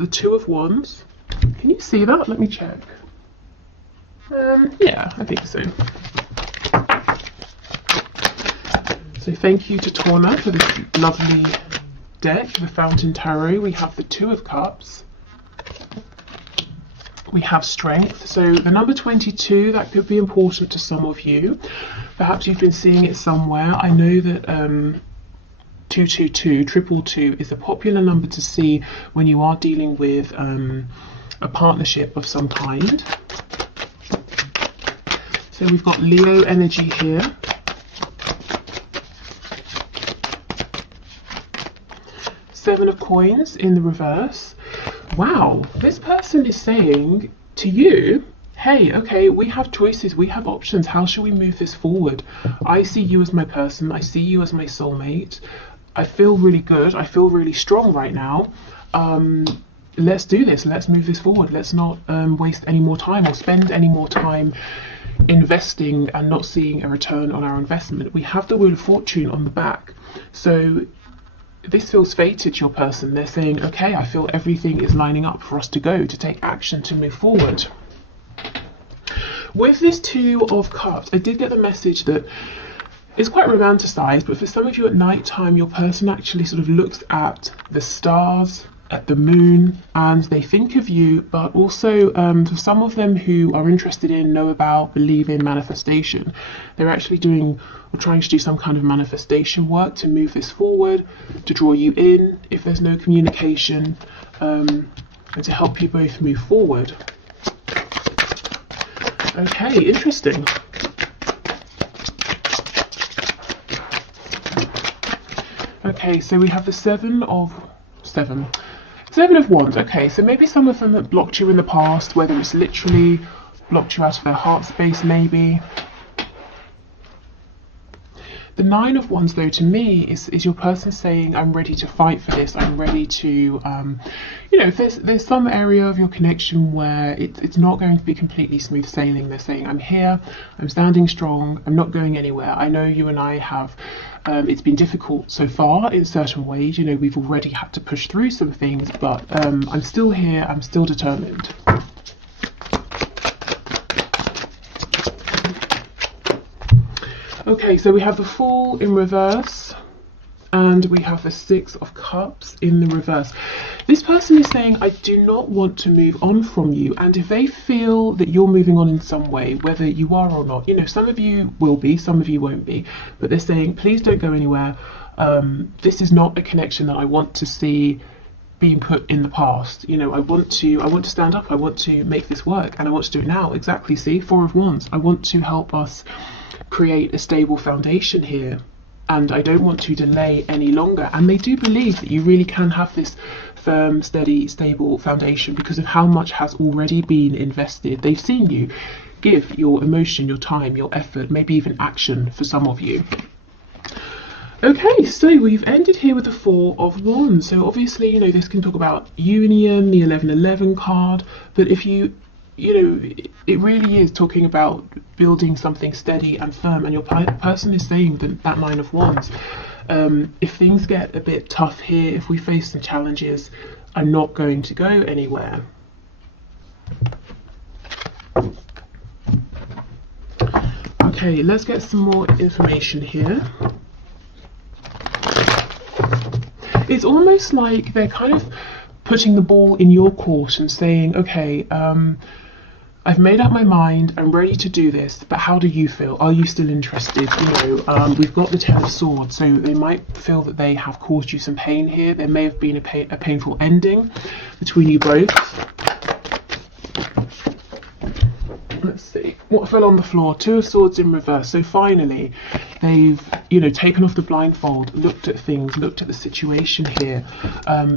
the Two of Wands. Can you see that? Let me check. Yeah, I think so. So thank you to Torna for this lovely deck, the Fountain Tarot. We have the Two of Cups. We have Strength. So the number 22, that could be important to some of you. Perhaps you've been seeing it somewhere. I know that 222, 222 is a popular number to see when you are dealing with a partnership of some kind. So we've got Leo energy here. Seven of Coins in the reverse. Wow, this person is saying to you, hey, okay, we have choices, we have options. How shall we move this forward? I see you as my person. I see you as my soulmate. I feel really good. I feel really strong right now. Let's do this. Let's move this forward. Let's not waste any more time or spend any more time investing and not seeing a return on our investment. We have the Wheel of Fortune on the back. So this feels fated to your person. They're saying, okay, I feel everything is lining up for us to go, to take action, to move forward. With this Two of Cups, I did get the message that it's quite romanticized, but for some of you at night time, your person actually sort of looks at the stars, at the moon, and they think of you. But also for some of them who are interested in, know about, believe in manifestation, they're actually doing or trying to do some kind of manifestation work to move this forward, to draw you in if there's no communication, and to help you both move forward. Okay, interesting. Okay, so we have the Seven of Wands. Okay, so maybe some of them that blocked you in the past, whether it's literally blocked you out of their heart space, maybe. The Nine of Wands, though, to me is your person saying, I'm ready to fight for this. I'm ready to, you know, if there's some area of your connection where it's not going to be completely smooth sailing. They're saying, I'm here, I'm standing strong, I'm not going anywhere. I know you and I have, it's been difficult so far in certain ways. You know, we've already had to push through some things, but I'm still here, I'm still determined. Okay, so we have the Fool in reverse and we have the Six of Cups in the reverse. This person is saying, I do not want to move on from you. And if they feel that you're moving on in some way, whether you are or not, you know, some of you will be, some of you won't be, but they're saying, please don't go anywhere. This is not a connection that I want to see being put in the past. You know, I want to stand up, I want to make this work, and I want to do it now. Exactly, see, Four of Wands. I want to help us create a stable foundation here, and I don't want to delay any longer. And they do believe that you really can have this firm, steady, stable foundation because of how much has already been invested. They've seen you give your emotion, your time, your effort, maybe even action for some of you. Okay, so we've ended here with the Four of Wands. So obviously, you know, this can talk about union, the 1111 card, but if you know, it really is talking about building something steady and firm, and your person is saying that Nine of Wands. If things get a bit tough here, if we face some challenges, I'm not going to go anywhere. Okay, let's get some more information here. It's almost like they're kind of putting the ball in your court and saying, okay, I've made up my mind, I'm ready to do this, but how do you feel? Are you still interested? You know, we've got the Ten of Swords, so they might feel that they have caused you some pain here. There may have been a painful ending between you both. Let's see, what fell on the floor? Two of Swords in reverse. So finally, they've, you know, taken off the blindfold, looked at things, looked at the situation here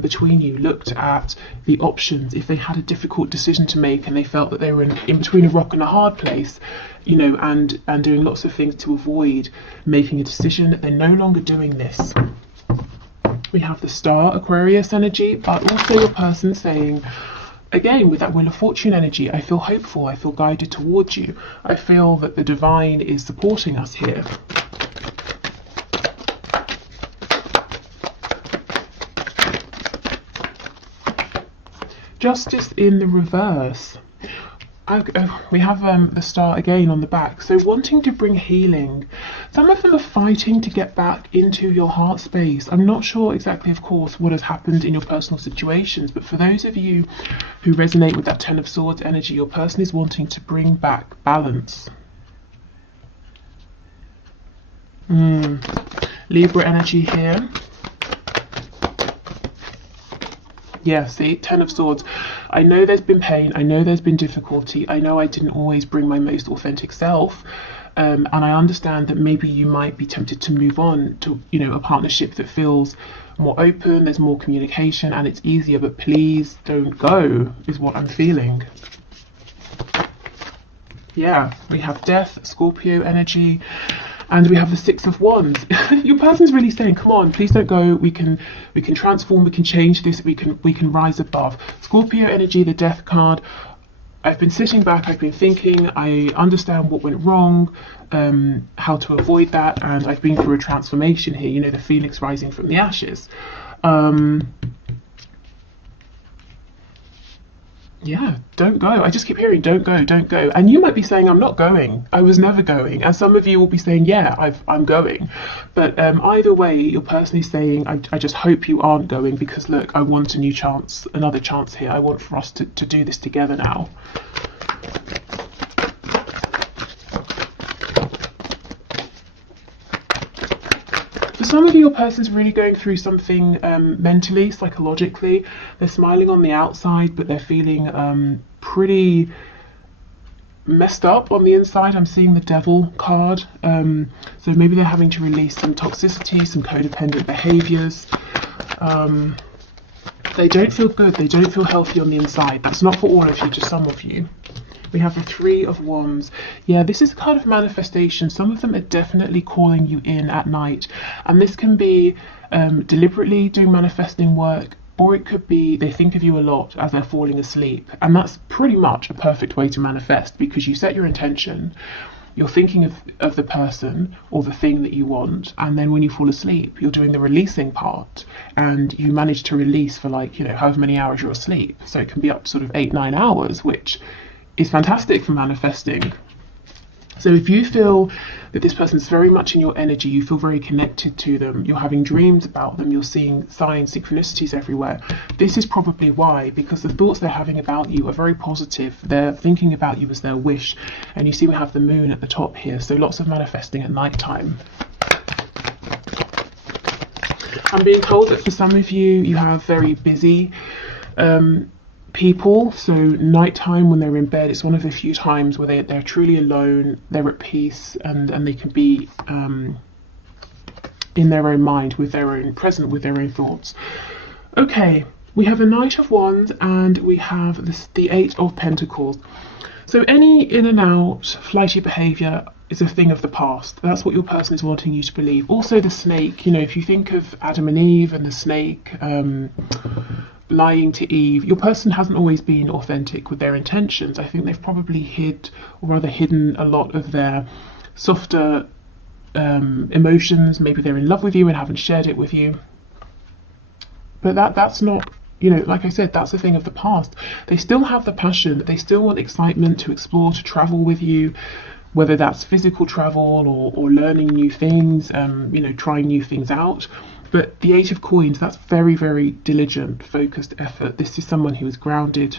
between you, looked at the options. If they had a difficult decision to make and they felt that they were in between a rock and a hard place, you know, and doing lots of things to avoid making a decision, they're no longer doing this. We have the Star, Aquarius energy, but also your person saying, again, with that Wheel of Fortune energy, I feel hopeful, I feel guided towards you. I feel that the divine is supporting us here. Justice in the reverse. We have the star again on the back. So wanting to bring healing. Some of them are fighting to get back into your heart space. I'm not sure exactly, of course, what has happened in your personal situations, but for those of you who resonate with that Ten of Swords energy, your person is wanting to bring back balance. Libra energy here. Yeah, see, Ten of Swords. I know there's been pain. I know there's been difficulty. I know I didn't always bring my most authentic self. And I understand that maybe you might be tempted to move on to, you know, a partnership that feels more open, there's more communication, and it's easier. But please don't go, is what I'm feeling. Yeah, we have Death, Scorpio energy. And we have the Six of Wands. Your person's really saying, come on, please don't go. We can transform, we can change this, we can rise above. Scorpio energy, the Death card. I've been sitting back, I've been thinking, I understand what went wrong, how to avoid that, and I've been through a transformation here, you know, the phoenix rising from the ashes. Yeah, don't go. I just keep hearing, don't go, don't go. And you might be saying, I'm not going. I was never going. And some of you will be saying, yeah, I'm going. But either way, your person is saying, I just hope you aren't going, because look, I want a new chance, another chance here. I want for us to do this together now. For some of you, your person's really going through something mentally, psychologically. They're smiling on the outside, but they're feeling pretty messed up on the inside. I'm seeing the Devil card. So maybe they're having to release some toxicity, some codependent behaviors. They don't feel good. They don't feel healthy on the inside. That's not for all of you, just some of you. We have the Three of Wands. Yeah, this is a kind of manifestation. Some of them are definitely calling you in at night. And this can be deliberately doing manifesting work, or it could be they think of you a lot as they're falling asleep. And that's pretty much a perfect way to manifest, because you set your intention, you're thinking of the person or the thing that you want, and then when you fall asleep, you're doing the releasing part, and you manage to release for, like, you know, however many hours you're asleep. So it can be up to sort of 8-9 hours, which is fantastic for manifesting. So if you feel that this person's very much in your energy, you feel very connected to them, you're having dreams about them, you're seeing signs, synchronicities everywhere, this is probably why, because the thoughts they're having about you are very positive. They're thinking about you as their wish, and you see we have the moon at the top here, so lots of manifesting at night time. I'm being told that for some of you, you have very busy people, so nighttime when they're in bed, it's one of the few times where they're truly alone, they're at peace, and they can be in their own mind, present with their own thoughts. Okay, we have a Knight of Wands, and we have the Eight of Pentacles. So any in and out flighty behavior is a thing of the past. That's what your person is wanting you to believe. Also the snake, you know, if you think of Adam and Eve and the snake lying to Eve, your person hasn't always been authentic with their intentions. I think they've probably hidden a lot of their softer emotions. Maybe they're in love with you and haven't shared it with you. But that's not, you know, like I said, that's a thing of the past. They still have the passion, they still want excitement to explore, to travel with you, whether that's physical travel or learning new things, you know, trying new things out. But the Eight of Coins, that's very, very diligent, focused effort. This is someone who is grounded,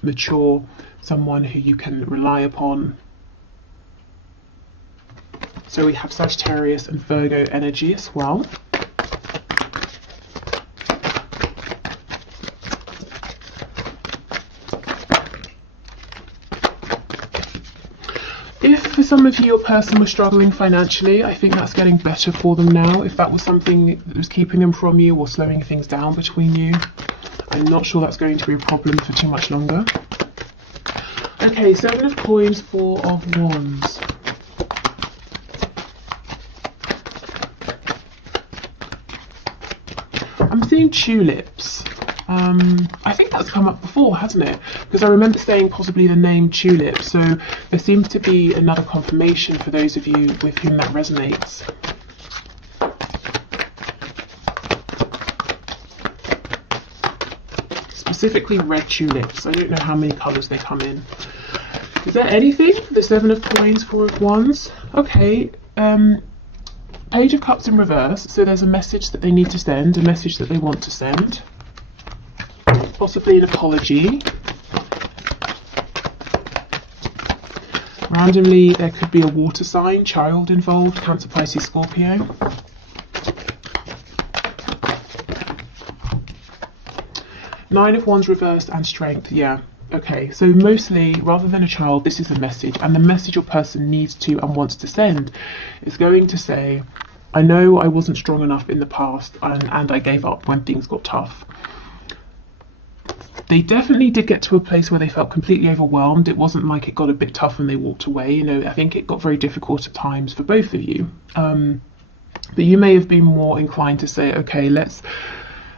mature, someone who you can rely upon. So we have Sagittarius and Virgo energy as well. If for some of you your person was struggling financially, I think that's getting better for them now. If that was something that was keeping them from you or slowing things down between you, I'm not sure that's going to be a problem for too much longer. Okay, Seven of Coins, Four of Wands. I'm seeing tulips. I think that's come up before, hasn't it? Because I remember saying possibly the name tulip, so there seems to be another confirmation for those of you with whom that resonates. specifically red tulips. I don't know how many colours they come in. Is there anything? The 7 of coins, 4 of wands. Okay. Page of cups in reverse. So there's a message that they need to send, a message that they want to send. Possibly an apology. Randomly, there could be a water sign, child involved, Cancer, Pisces, Scorpio. Nine of wands reversed and strength, yeah. Okay, so mostly, rather than a child, this is a message. And the message your person needs to and wants to send is going to say, I know I wasn't strong enough in the past and I gave up when things got tough. They definitely did get to a place where they felt completely overwhelmed. It wasn't like it got a bit tough and they walked away. You know, I think it got very difficult at times for both of you. But you may have been more inclined to say, okay, let's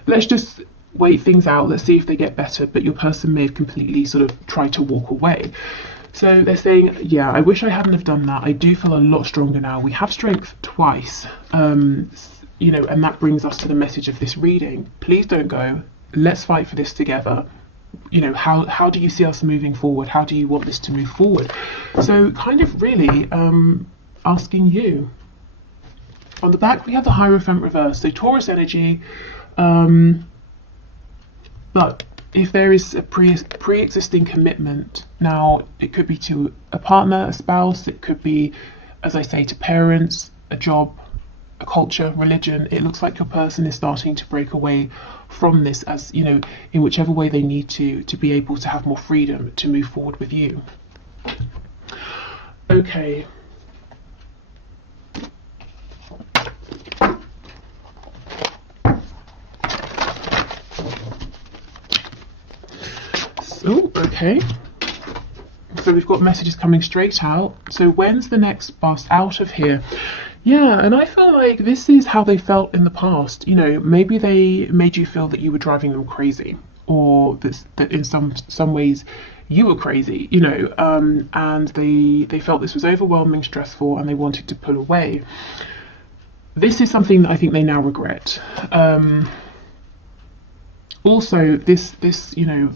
just wait things out. Let's see if they get better. But your person may have completely sort of tried to walk away. So they're saying, yeah, I wish I hadn't have done that. I do feel a lot stronger now. We have strength twice, you know, and that brings us to the message of this reading. Please don't go. Let's fight for this together. You know, how do you see us moving forward? How do you want this to move forward? So kind of really asking you. On the back, we have the Hierophant reverse. So Taurus energy, but if there is a pre-existing commitment, now it could be to a partner, a spouse, it could be, as I say, to parents, a job, a culture, religion. It looks like your person is starting to break away from this, as you know, in whichever way they need to be able to have more freedom to move forward with you. Okay. So, okay. So we've got messages coming straight out. So when's the next bus out of here? Yeah, and I feel like this is how they felt in the past. You know, maybe they made you feel that you were driving them crazy, or that in some ways you were crazy, you know, and they felt this was overwhelming, stressful, and they wanted to pull away. This is something that I think they now regret. Also, this you know,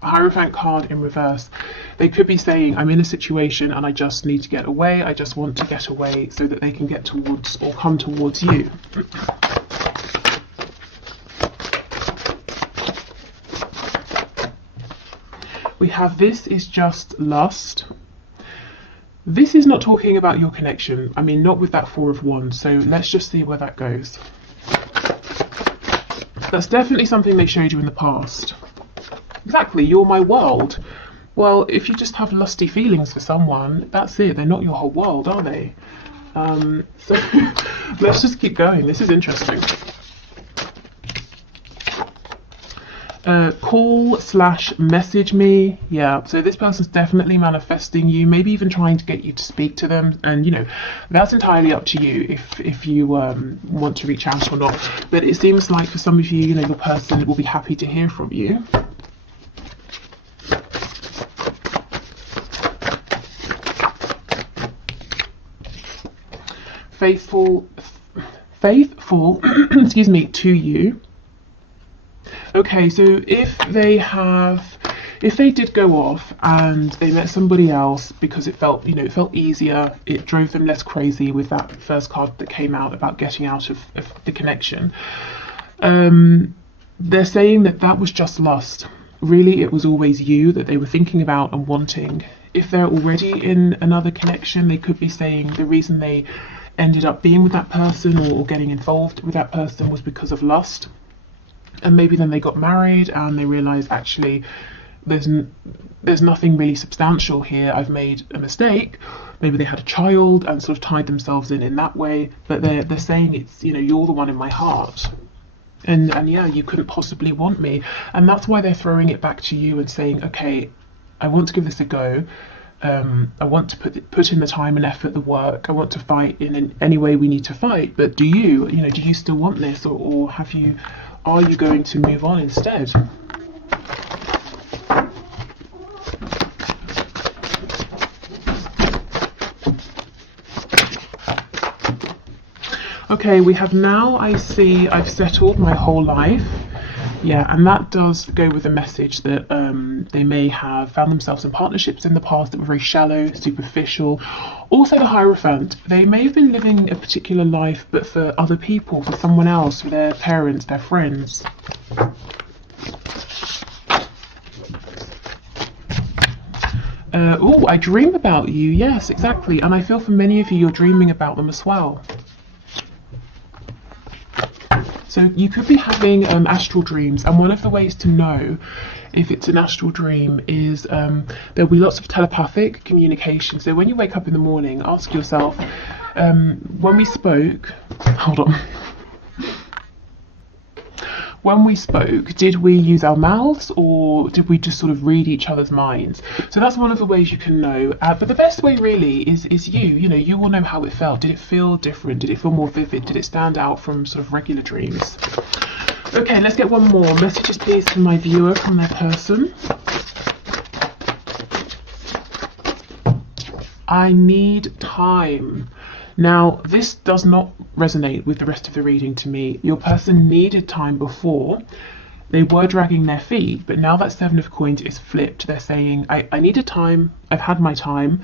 Hierophant card in reverse, they could be saying, I'm in a situation and I just need to get away. I just want to get away so that they can get towards or come towards you. We have this is just lust. This is not talking about your connection. I mean, not with that 4 of wands. So let's just see where that goes. That's definitely something they showed you in the past. Exactly, you're my world. Well, if you just have lusty feelings for someone, that's it. They're not your whole world, are they? So let's just keep going. This is interesting. Call/message me. Yeah, so this person's definitely manifesting you, maybe even trying to get you to speak to them. And, you know, that's entirely up to you if you want to reach out or not. But it seems like for some of you, you know, your person will be happy to hear from you. Faithful excuse me, to you. Okay, so if they did go off and they met somebody else because it felt, you know, it felt easier, it drove them less crazy with that first card that came out about getting out of the connection, they're saying that was just lust. Really, it was always you that they were thinking about and wanting. If they're already in another connection, they could be saying the reason they ended up being with that person or getting involved with that person was because of lust. And maybe then they got married and they realized, actually, there's nothing really substantial here. I've made a mistake. Maybe they had a child and sort of tied themselves in that way. But they're saying it's, you know, you're the one in my heart. And yeah, you couldn't possibly want me. And that's why they're throwing it back to you and saying, okay, I want to give this a go. I want to put in the time and effort, the work. I want to fight in any way we need to fight. But do you still want this, or are you going to move on instead? Okay, we have now, I see I've settled my whole life. Yeah, and that does go with the message that they may have found themselves in partnerships in the past that were very shallow, superficial. Also, the Hierophant, they may have been living a particular life, but for other people, for someone else, for their parents, their friends. Oh, I dream about you. Yes, exactly. And I feel for many of you, you're dreaming about them as well. So you could be having astral dreams, and one of the ways to know if it's an astral dream is there'll be lots of telepathic communication. So when you wake up in the morning, ask yourself, when we spoke, hold on. When we spoke, did we use our mouths or did we just sort of read each other's minds? So that's one of the ways you can know. But the best way really is you know, you will know how it felt. Did it feel different? Did it feel more vivid? Did it stand out from sort of regular dreams? Okay, let's get one more. Messages please to my viewer from their person. I need time. Now, this does not resonate with the rest of the reading to me. Your person needed time before. They were dragging their feet, but now that Seven of Coins is flipped, they're saying, I needed time, I've had my time,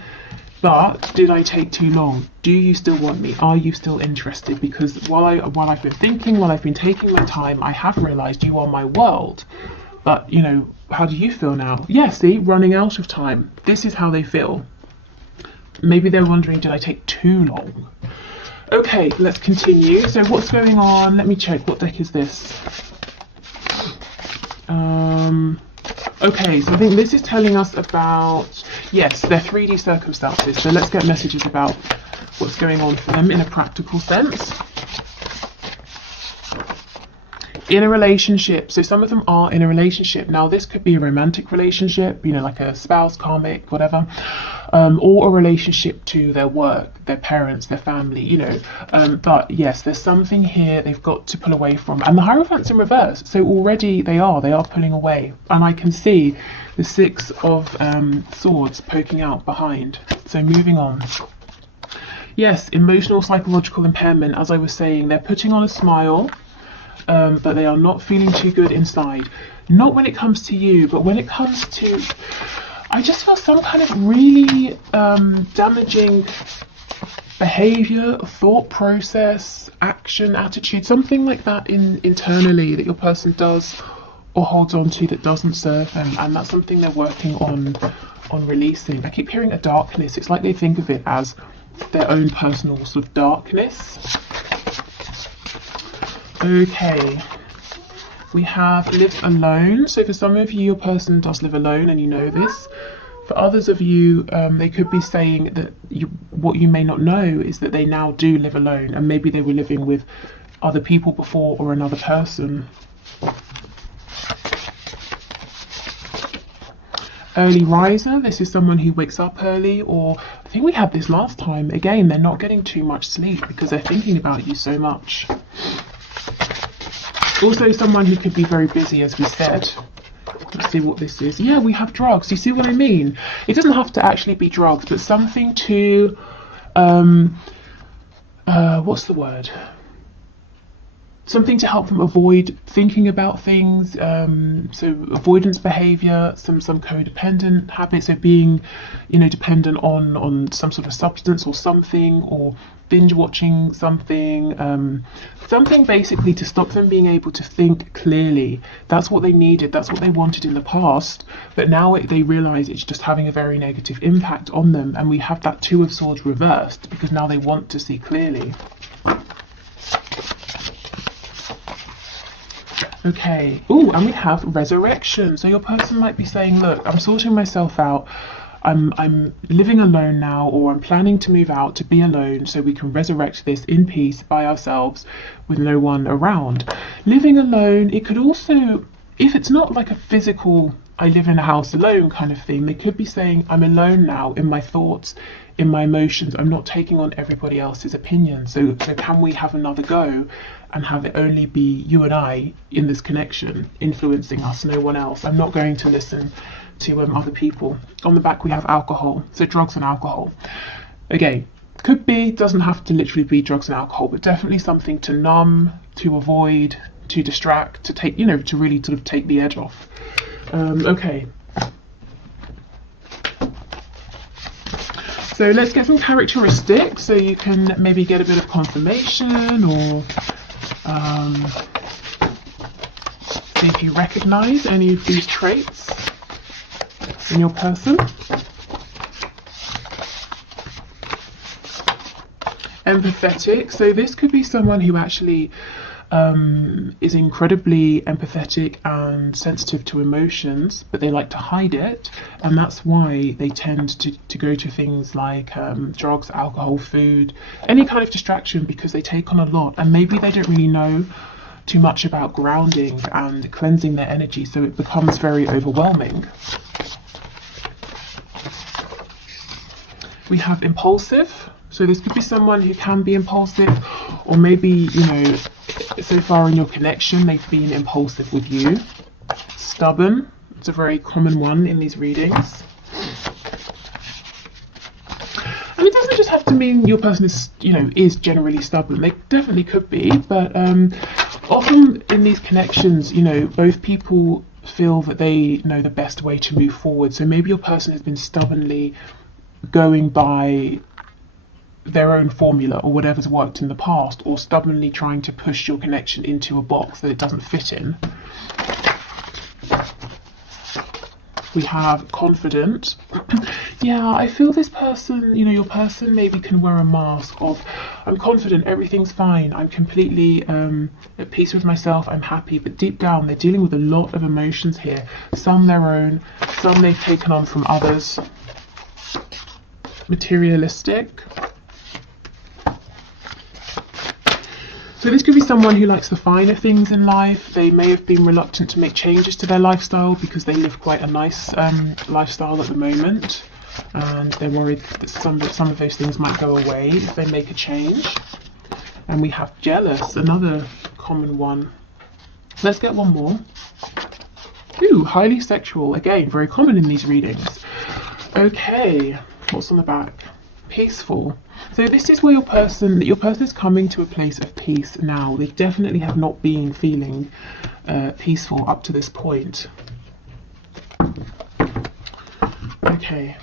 but did I take too long? Do you still want me? Are you still interested? Because while I've been thinking, while I've been taking my time, I have realised you are my world. But, you know, how do you feel now? Yeah, see, running out of time. This is how they feel. Maybe they're wondering, did I take too long? Okay, let's continue. So what's going on? Let me check. What deck is this? Okay, so I think this is telling us about, yes, their 3D circumstances. So let's get messages about what's going on for them in a practical sense. In a relationship, so some of them are in a relationship. Now this could be a romantic relationship, you know, like a spouse, karmic, whatever, or a relationship to their work, their parents, their family, you know, but yes, there's something here they've got to pull away from. And the Hierophant's in reverse, so already they are pulling away, and I can see the Six of Swords poking out behind. So moving on. Yes, emotional, psychological impairment, as I was saying, they're putting on a smile, but they are not feeling too good inside. Not when it comes to you, but when it comes to, I just feel some kind of really damaging behavior, thought process, action, attitude, something like that internally that your person does or holds on to that doesn't serve them, and that's something they're working on releasing. I keep hearing a darkness. It's like they think of it as their own personal sort of darkness. Okay, we have live alone. So for some of you, your person does live alone and you know this. For others of you, they could be saying that what you may not know is that they now do live alone, and maybe they were living with other people before or another person. Early riser, this is someone who wakes up early, or I think we had this last time. Again, they're not getting too much sleep because they're thinking about you so much. Also someone who could be very busy, as we said. Let's see what this is. Yeah, we have drugs. You see what I mean? It doesn't have to actually be drugs, but something to, what's the word? Something to help them avoid thinking about things. So avoidance behavior, some codependent habits of being, you know, dependent on some sort of substance or something, or binge watching something, something basically to stop them being able to think clearly. That's what they needed. That's what they wanted in the past. But now they realize it's just having a very negative impact on them. And we have that Two of Swords reversed because now they want to see clearly. Okay, oh, and we have resurrection. So your person might be saying, look, I'm sorting myself out. I'm living alone now, or I'm planning to move out to be alone so we can resurrect this in peace by ourselves with no one around. Living alone, it could also, if it's not like a physical, I live in a house alone kind of thing, they could be saying, I'm alone now in my thoughts, in my emotions. I'm not taking on everybody else's opinion. So can we have another go and have it only be you and I in this connection, influencing us, no one else? I'm not going to listen to other people. On the back we have alcohol, so drugs and alcohol. Again, could be, doesn't have to literally be drugs and alcohol, but definitely something to numb, to avoid, to distract, to take, you know, to really sort of take the edge off. Okay. So let's get some characteristics so you can maybe get a bit of confirmation, or see if you recognize any of these traits in your person. Empathetic. So this could be someone who actually is incredibly empathetic and sensitive to emotions, but they like to hide it, and that's why they tend to go to things like drugs, alcohol, food, any kind of distraction, because they take on a lot, and maybe they don't really know too much about grounding and cleansing their energy, so it becomes very overwhelming. We have impulsive. So this could be someone who can be impulsive, or maybe, you know, so far in your connection they've been impulsive with you. Stubborn. It's a very common one in these readings. And it doesn't just have to mean your person is, you know, is generally stubborn. They definitely could be, but often in these connections, you know, both people feel that they know the best way to move forward. So maybe your person has been stubbornly going by their own formula or whatever's worked in the past, or stubbornly trying to push your connection into a box that it doesn't fit in. We have confident. Yeah, I feel this person, you know, your person maybe can wear a mask of, I'm confident, everything's fine, I'm completely at peace with myself, I'm happy, but deep down they're dealing with a lot of emotions here, some their own, some they've taken on from others. Materialistic. So this could be someone who likes the finer things in life. They may have been reluctant to make changes to their lifestyle because they live quite a nice lifestyle at the moment, and they're worried that some of those things might go away if they make a change. And we have jealous, another common one. Let's get one more. Ooh, highly sexual, again, very common in these readings. Okay, what's on the back? Peaceful. So this is where your person is coming to a place of peace now. They definitely have not been feeling peaceful up to this point. Okay.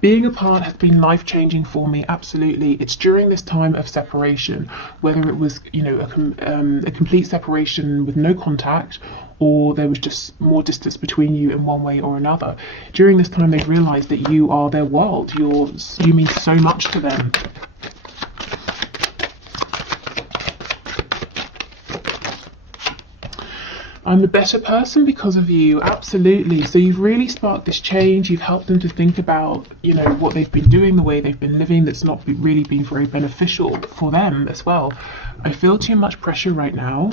Being apart has been life-changing for me, absolutely. It's during this time of separation, whether it was, you know, a complete separation with no contact, or there was just more distance between you in one way or another. During this time they've realised that you are their world, you mean so much to them. I'm a better person because of you, absolutely. So you've really sparked this change. You've helped them to think about, you know, what they've been doing, the way they've been living, that's not really been very beneficial for them as well. I feel too much pressure right now.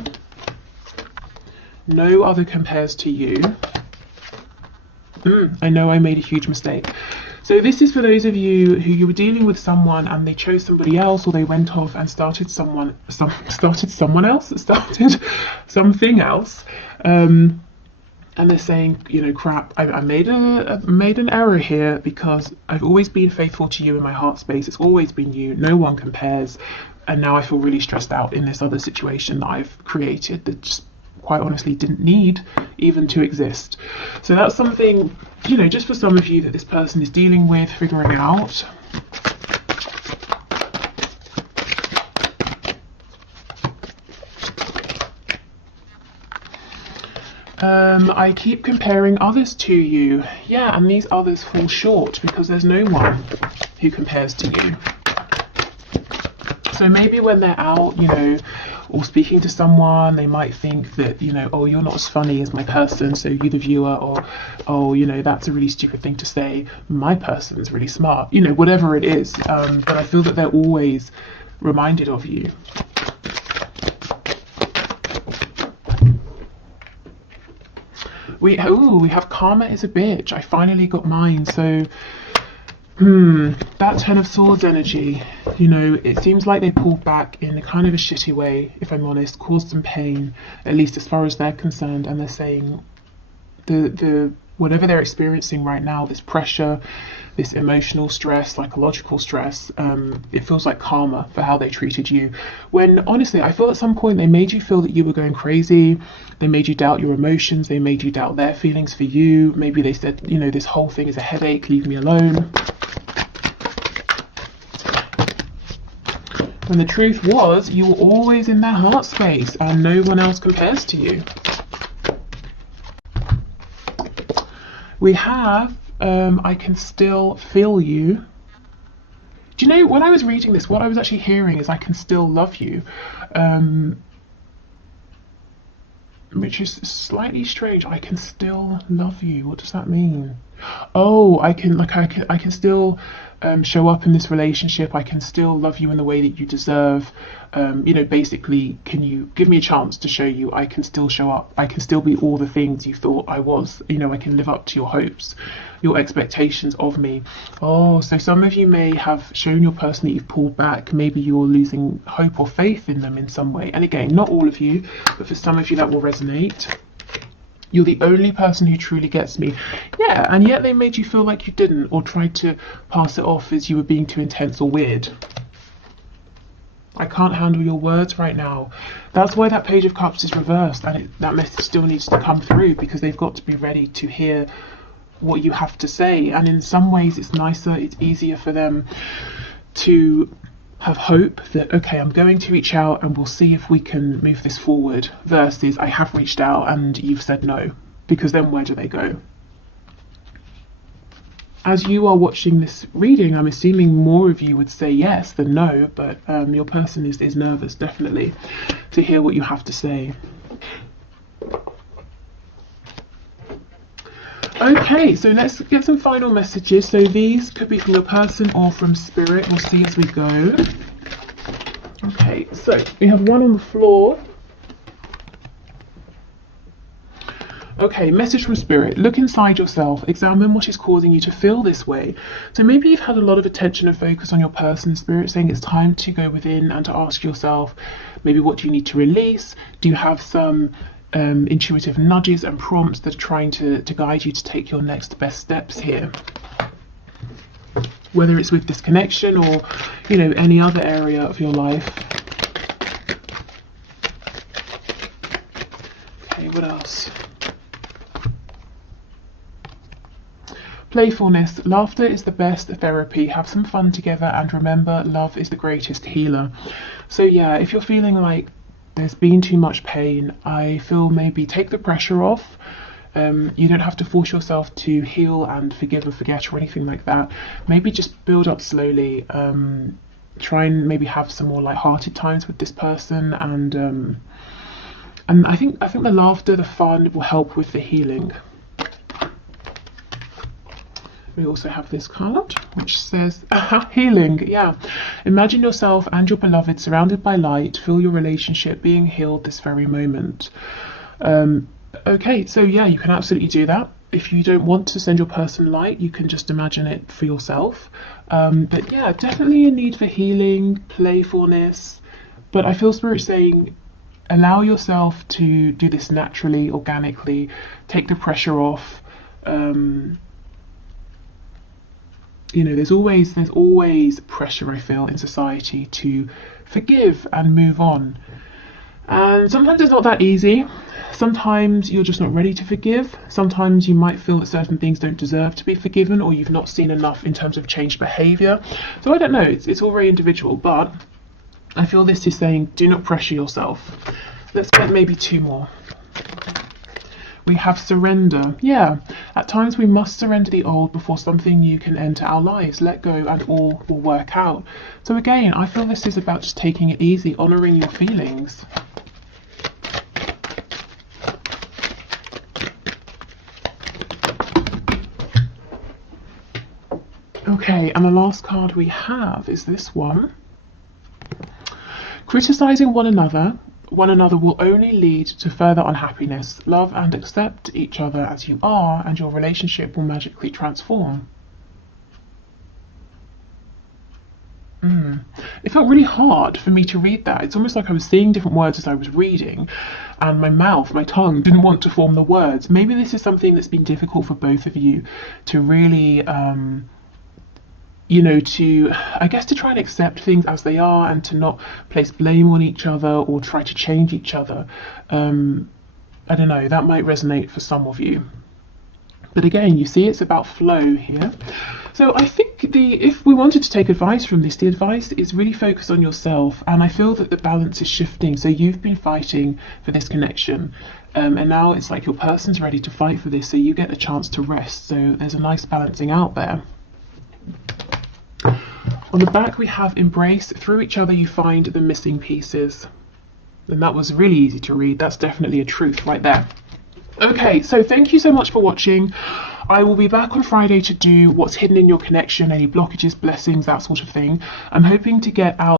No other compares to you. I know I made a huge mistake. So this is for those of you who you were dealing with someone and they chose somebody else, or they went off and started something else, and they're saying, you know, crap, I made an error here, because I've always been faithful to you in my heart space. It's always been you. No one compares, and now I feel really stressed out in this other situation that I've created that just quite honestly didn't need even to exist. So that's something, you know, just for some of you that this person is dealing with, figuring out. I keep comparing others to you. Yeah, and these others fall short because there's no one who compares to you. So maybe when they're out, you know, or speaking to someone, they might think that, you know, oh, you're not as funny as my person, so you the viewer, or, oh, you know, that's a really stupid thing to say, my person's really smart, you know, whatever it is. But I feel that they're always reminded of you. We have karma is a bitch. I finally got mine. So that Ten of Swords energy, You know, it seems like they pulled back in a kind of a shitty way, if I'm honest, caused some pain, at least as far as they're concerned, and they're saying the whatever they're experiencing right now, this pressure, this emotional stress, psychological stress, it feels like karma for how they treated you. When honestly, I feel at some point they made you feel that you were going crazy, they made you doubt your emotions, they made you doubt their feelings for you. Maybe they said, you know, this whole thing is a headache, leave me alone. When the truth was, you were always in their heart space and no one else compares to you. We have, I can still feel you. Do you know, when I was reading this, what I was actually hearing is I can still love you, which is slightly strange. I can still love you. What does that mean? Oh, I can still show up in this relationship. I can still love you in the way that you deserve. You know, basically, can you give me a chance to show you I can still show up? I can still be all the things you thought I was. You know, I can live up to your hopes, your expectations of me. Oh, so some of you may have shown your person that you've pulled back. Maybe you're losing hope or faith in them in some way. And again, not all of you, but for some of you that will resonate. You're the only person who truly gets me. Yeah, and yet they made you feel like you didn't, or tried to pass it off as you were being too intense or weird. I can't handle your words right now. That's why that Page of Cups is reversed, and that message still needs to come through, because they've got to be ready to hear what you have to say. And in some ways it's nicer, it's easier for them to have hope that, okay, I'm going to reach out and we'll see if we can move this forward, versus I have reached out and you've said no, because then where do they go? As you are watching this reading, I'm assuming more of you would say yes than no, but your person is nervous, definitely, to hear what you have to say. Okay, so let's get some final messages. So these could be from your person or from spirit. We'll see as we go. Okay, so we have one on the floor. Okay, message from spirit. Look inside yourself. Examine what is causing you to feel this way. So maybe you've had a lot of attention and focus on your person. Spirit saying it's time to go within and to ask yourself, maybe what do you need to release? Do you have some intuitive nudges and prompts that are trying to guide you to take your next best steps here? Whether it's with this connection or, you know, any other area of your life. Okay, what else? Playfulness. Laughter is the best therapy. Have some fun together, and remember, love is the greatest healer. So yeah, if you're feeling like there's been too much pain, I feel maybe take the pressure off. You don't have to force yourself to heal and forgive or forget or anything like that. Maybe just build up slowly. Try and maybe have some more light-hearted times with this person, and I think the laughter, the fun will help with the healing. We also have this card which says healing. Yeah, imagine yourself and your beloved surrounded by light. Feel your relationship being healed this very moment. Okay, so yeah, you can absolutely do that. If you don't want to send your person light, you can just imagine it for yourself. But yeah, definitely a need for healing, playfulness. But I feel spirit saying, allow yourself to do this naturally, organically. Take the pressure off. You know, there's always pressure, I feel, in society to forgive and move on. And sometimes it's not that easy. Sometimes you're just not ready to forgive. Sometimes you might feel that certain things don't deserve to be forgiven, or you've not seen enough in terms of changed behaviour. So I don't know, it's all very individual, but I feel this is saying do not pressure yourself. Let's get maybe two more. We have surrender. Yeah, at times we must surrender the old before something new can enter our lives. Let go and all will work out. So again, I feel this is about just taking it easy, honouring your feelings. Okay, and the last card we have is this one. Criticising one another will only lead to further unhappiness. Love and accept each other as you are, and your relationship will magically transform. it felt really hard for me to read that. It's almost like I was seeing different words as I was reading, and my tongue didn't want to form the words. Maybe this is something that's been difficult for both of you to really, to try and accept things as they are and to not place blame on each other or try to change each other. I don't know, that might resonate for some of you. But again, you see, it's about flow here. So I think if we wanted to take advice from this, the advice is really focused on yourself. And I feel that the balance is shifting. So you've been fighting for this connection. And now it's like your person's ready to fight for this. So you get a chance to rest. So there's a nice balancing out there. On the back, we have embrace. Through each other, you find the missing pieces. And that was really easy to read. That's definitely a truth right there. Okay, so thank you so much for watching. I will be back on Friday to do what's hidden in your connection, any blockages, blessings, that sort of thing. I'm hoping to get out